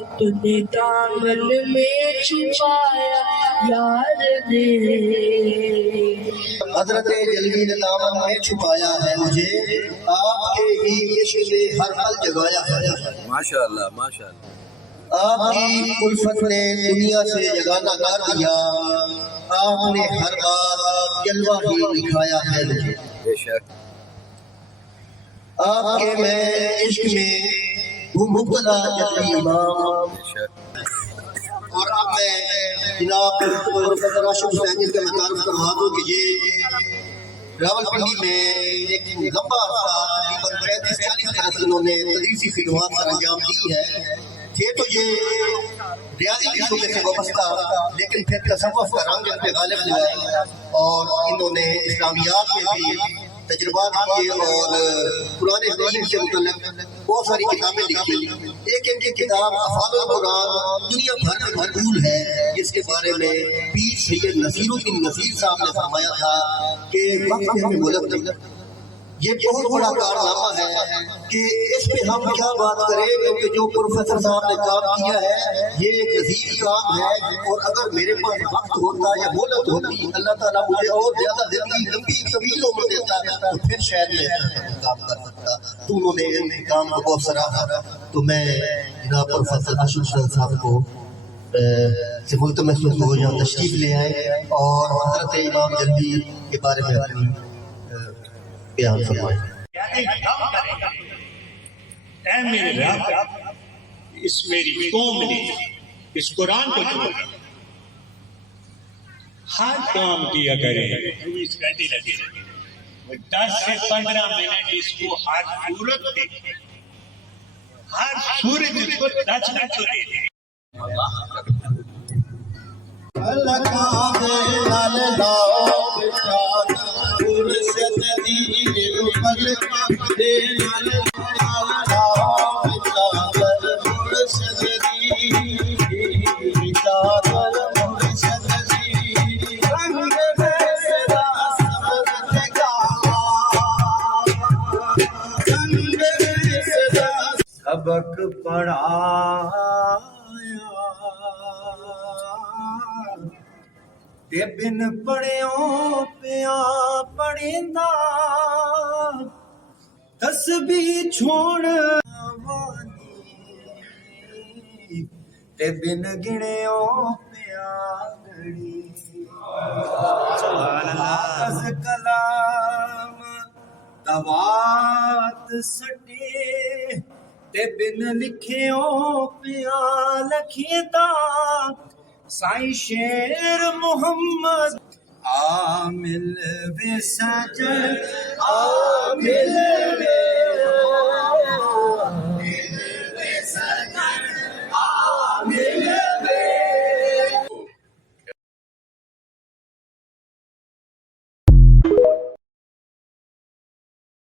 अपने दामन में छुपाया यार ने, हजरत जलवी ने दामन में छुपाया है मुझे, आपके ही इश्क ने हर पल जगाया है। माशाअल्लाह माशाअल्लाह। आपकी उल्फत ने दुनिया से जगाना कर दिया, आपने हर बार जलवा ही दिखाया है मुझे। बेशक आपके मैं इश्क में मुब्तला जलवी इमाम। और अब मैं जनाब प्रोफेसर आशिफ हुसैन का मैं तारुफ करवा दूं कि ये रावलपिंडी में एक लंबा अर्सा तकरीबन 35-40 बरस इन्होंने तदरीसी खिदमत सर अंजाम दी है। थे तो ये रियाजी के शोबे से वाबस्ता, लेकिन फिर तसव्वुफ का रंग इन पे गालिब हुआ और इन्होंने इस्लामियात में भी तजुर्बात किए और पुराने हदीस के मुतालिक बहुत सारी किताबें लिखी। एक इनकी किताब अफ़ाज़ुल कुरान दुनिया भर में मकबूल है, जिसके बारे में पीर सैयद नसीरुद्दीन नसीर साहब ने फरमाया था कि वक्त में हमें मोहलत नहीं। ये बहुत बड़ा कारनामा है कि इस पे हम क्या बात करें, क्योंकि जो प्रोफेसर साहब ने काम किया है ये एक अजीम काम है। और अगर मेरे पास वक्त होता या मोहलत होती, अल्लाह ताला मुझे और ज्यादा जिंदगी लंबी तवील उम्र देता तो फिर शायद मैं काम कर सकता। तो उन्होंने इस काम को बहुत सराहा। तो मैं जनाब प्रोफेसर आशिफ हुसैन साहब को से मुल्तमस हो यहाँ तशरीफ ले आए और हजरत इमाम जलवी के बारे में अपनी बयान फरमाए। मेरे रब, इस मेरी कौम ने इस कुरान को छोड़ हर काम किया करे 24 घंटे लगे, 10 से 15 मिनट इसको हर सूरत देखे, हर सूरज इसको 10 मिनट तो दे। सबक पढ़ाया ते बिन पढ़ियों पिया पढ़िंदा, तस्बीह छोड़ ते बिन गिणियों पिया गड़ी। अज कलाम दवात सटे ते बिन लिखियों पिया लखींदा। साईं शेर मोहम्मद आमिल वे सजन आमिल वे